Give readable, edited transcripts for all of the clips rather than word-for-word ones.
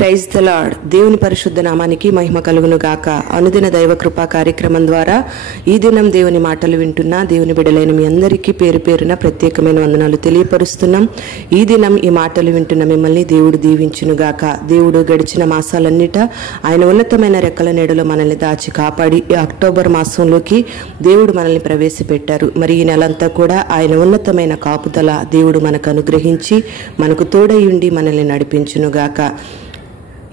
Praise the lord. దేవుని పరిశుద్ధ నామానికి మహిమ కలుగును గాక. అనుదిన దైవ కృపా కార్యక్రమం ద్వారా ఈ దినం దేవుని మాటలు వింటున్న దేవుని బిడ్డలైన మీ అందరికీ పేరు పేరున ప్రత్యేకమైన వందనాలు తెలియపరుస్తున్నాం. ఈ దినం ఈ మాటలు వింటున్న మిమ్మల్ని దేవుడు దీవించును గాక. దేవుడు గడిచిన మాసాలన్నిట ఆయన ఉన్నతమైన రెక్కల నీడలో మనల్ని దాచి కాపాడి ఈ అక్టోబర్ మాసంలోకి దేవుడు మనల్ని ప్రవేశపెట్టారు. మరి ఈ నెలంతా కూడా ఆయన ఉన్నతమైన కాపుదల దేవుడు మనకు అనుగ్రహించి మనకు తోడై ఉండి మనల్ని నడిపించును గాక.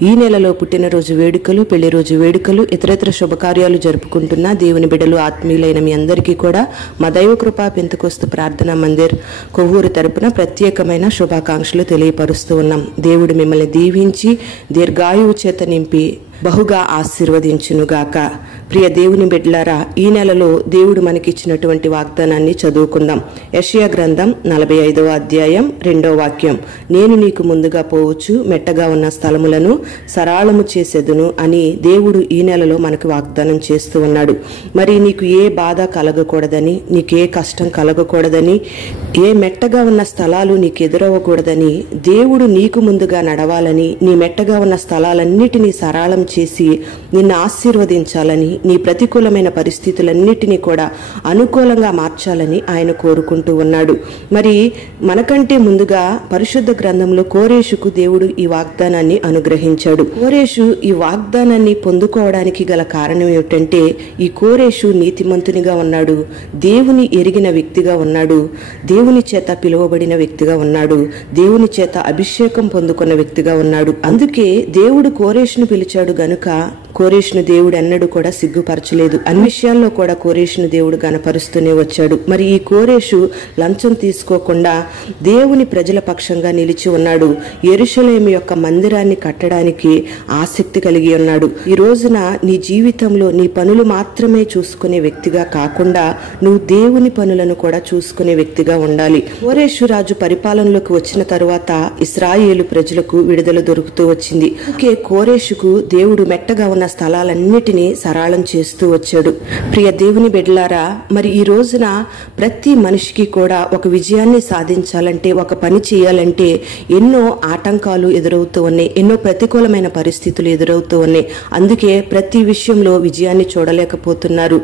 ఈ నెలలో పుట్టినరోజు వేడుకలు, పెళ్లి రోజు వేడుకలు, ఇతరత్ర శుభకార్యాలు జరుపుకుంటున్న దేవుని బిడ్డలు ఆత్మీయులైన మీ అందరికీ కూడా మా దైవ కృపా పెంతెకోస్తు ప్రార్థనా మందిర్ కొవ్వూరు తరపున ప్రత్యేకమైన శుభాకాంక్షలు తెలియపరుస్తూ ఉన్నాం. దేవుడు మిమ్మల్ని దీవించి దీర్ఘాయువు చేత నింపి బహుగా ఆశీర్వదించునుగాక. ప్రియ దేవుని బిడ్డలారా, ఈ నెలలో దేవుడు మనకిచ్చినటువంటి వాగ్దానాన్ని చదువుకుందాం. యెషయా గ్రంథం 45వ అధ్యాయం 2వ వాక్యం. నేను నీకు ముందుగా పోవచ్చు, మెట్టగా ఉన్న స్థలములను సరాళము చేసేదును అని దేవుడు ఈ నెలలో మనకు వాగ్దానం చేస్తూ ఉన్నాడు. మరి నీకు ఏ బాధ కలగకూడదని, నీకే కష్టం కలగకూడదని, ఏ మెట్టగా ఉన్న స్థలాలు నీకు ఎదురవ్వకూడదని, దేవుడు నీకు ముందుగా నడవాలని, నీ మెట్టగా ఉన్న స్థలాలన్నిటినీ సరాళం చేసి నిన్ను ఆశీర్వదించాలని, నీ ప్రతికూలమైన పరిస్థితులన్నిటినీ కూడా అనుకూలంగా మార్చాలని ఆయన కోరుకుంటూ ఉన్నాడు. మరి మనకంటే ముందుగా పరిశుద్ధ గ్రంథంలో కోరేషుకు దేవుడు ఈ వాగ్దానాన్ని అనుగ్రహించాడు. కోరేషు ఈ వాగ్దానాన్ని పొందుకోవడానికి గల కారణం ఏమిటంటే, ఈ కోరేషు నీతిమంతునిగా ఉన్నాడు, దేవుని ఎరిగిన వ్యక్తిగా ఉన్నాడు, దేవుని చేత పిలువబడిన వ్యక్తిగా ఉన్నాడు, దేవుని చేత అభిషేకం పొందుకున్న వ్యక్తిగా ఉన్నాడు. అందుకే దేవుడు కోరేషును పిలిచాడు గనుక కోరేషును దేవుడు ఎన్నడూ కూడా సిగ్గుపరచలేదు. అన్ని విషయాల్లో కూడా కోరేషును దేవుడు గనపరుస్తూనే వచ్చాడు. మరి ఈ కోరేషు లంచం తీసుకోకుండా దేవుని ప్రజల పక్షంగా నిలిచి ఉన్నాడు. యెరూషలేము యొక్క మందిరాన్ని కట్టడానికి ఆసక్తి కలిగి ఉన్నాడు. ఈ రోజున నీ జీవితంలో నీ పనులు మాత్రమే చూసుకునే వ్యక్తిగా కాకుండా నువ్వు దేవుని పనులను కూడా చూసుకునే వ్యక్తిగా ఉండాలి. కోరేషు రాజు పరిపాలనలోకి వచ్చిన తరువాత ఇశ్రాయేలు ప్రజలకు విడుదల దొరుకుతూ వచ్చింది. అందుకే కోరేషుకు దేవుడు మెట్టగా ఉన్న స్థలాలన్నిటినీ సరళం చేస్తూ వచ్చాడు. ప్రియ దేవుని బిడ్డలారా, మరి ఈ రోజున ప్రతి మనిషికి కూడా ఒక విజయాన్ని సాధించాలంటే, ఒక పని చేయాలంటే ఎన్నో ఆటంకాలు ఎదురవుతూ ఉన్నాయి, ఎన్నో ప్రతికూలమైన పరిస్థితులు ఎదురవుతూ ఉన్నాయి. అందుకే ప్రతి విషయంలో విజయాన్ని చూడలేకపోతున్నారు,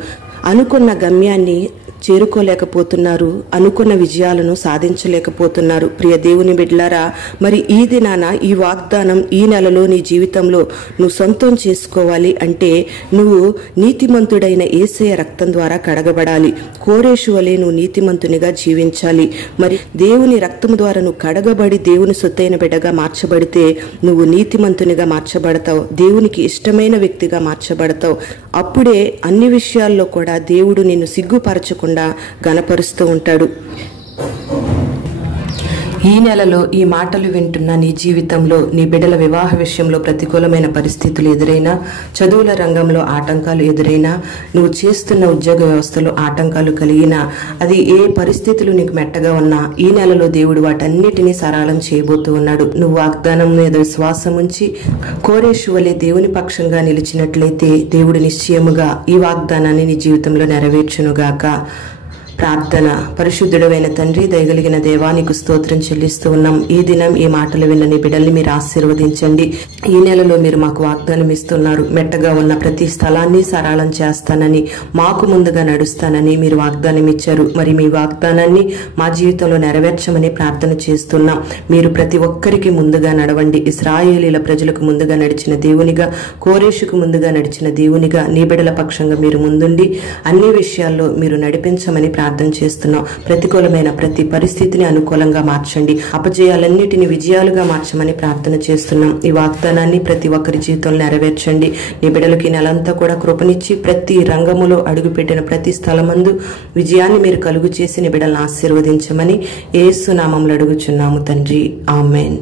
అనుకున్న గమ్యాన్ని చేరుకోలేకపోతున్నారు, అనుకున్న విజయాలను సాధించలేకపోతున్నారు. ప్రియ దేవుని బిడ్డలారా, మరి ఈ దినాన ఈ వాగ్దానం ఈ నెలలో నీ జీవితంలో నువ్వు సొంతం చేసుకోవాలి అంటే నువ్వు నీతిమంతుడైన యేసయ్య రక్తం ద్వారా కడగబడాలి. కోరేషు వలె నువ్వు నీతిమంతునిగా జీవించాలి. మరి దేవుని రక్తం ద్వారా నువ్వు కడగబడి దేవుని సొత్తైన బిడ్డగా మార్చబడితే నువ్వు నీతిమంతునిగా మార్చబడతావు, దేవునికి ఇష్టమైన వ్యక్తిగా మార్చబడతావు. అప్పుడే అన్ని విషయాల్లో కూడా దేవుడు నిన్ను సిగ్గుపరచకుండా గనపరుస్తూ ఉంటాడు. ఈ నెలలో ఈ మాటలు వింటున్న నీ జీవితంలో నీ బిడ్డల వివాహ విషయంలో ప్రతికూలమైన పరిస్థితులు ఎదురైనా, చదువుల రంగంలో ఆటంకాలు ఎదురైనా, నువ్వు చేస్తున్న ఉద్యోగ వ్యవస్థలో ఆటంకాలు కలిగినా, అది ఏ పరిస్థితులు నీకు మెట్టగా ఉన్నా ఈ నెలలో దేవుడు వాటన్నిటినీ సరళం చేయబోతూ ఉన్నాడు. నువ్వు వాగ్దానం మీద విశ్వాసం ఉంచి కోరేషు వలె దేవుని పక్షంగా నిలిచినట్లయితే దేవుడు నిశ్చయముగా ఈ వాగ్దానాన్ని నీ జీవితంలో నెరవేర్చునుగాక. ప్రార్థన. పరిశుద్ధుడైన తండ్రి, దయగలిగిన దేవా, నీకు స్తోత్రం చెల్లిస్తూ ఉన్నాం. ఈ దినం ఈ మాటలు విన్న నీ బిడ్డల్ని మీరు ఆశీర్వదించండి. ఈ నెలలో మీరు మాకు వాగ్దానం ఇస్తున్నారు, మెట్టగా ఉన్న ప్రతి స్థలాన్ని సరళం చేస్తానని, మాకు ముందుగా నడుస్తానని మీరు వాగ్దానం ఇచ్చారు. మరి మీ వాగ్దానాన్ని మా జీవితంలో నెరవేర్చమని ప్రార్థన చేస్తున్నాం. మీరు ప్రతి ఒక్కరికి ముందుగా నడవండి. ఇశ్రాయేలీల ప్రజలకు ముందుగా నడిచిన దేవునిగా, కోరేషుకు ముందుగా నడిచిన దేవునిగా నీ బిడ్డల పక్షంగా మీరు ముందుండి అన్ని విషయాల్లో మీరు నడిపించమని ప్రార్థన చేస్తున్నాం. ప్రతికూలమైన ప్రతి పరిస్థితిని అనుకూలంగా మార్చండి, అపజయాలన్నిటిని విజయాలుగా మార్చమని ప్రార్థన చేస్తున్నాం. ఈ వాగ్దానాన్ని ప్రతి ఒక్కరి జీవితంలో నెరవేర్చండి. నీ బిడ్డలకి నెలంతా కూడా కృపనిచ్చి ప్రతి రంగములో అడుగుపెట్టిన ప్రతి స్థలమందు విజయాన్ని మీరు కలుగు చేసి నీ బిడ్డలను ఆశీర్వదించమని యేసు నామములో అడుగుచున్నాము తండ్రి. ఆమేన్.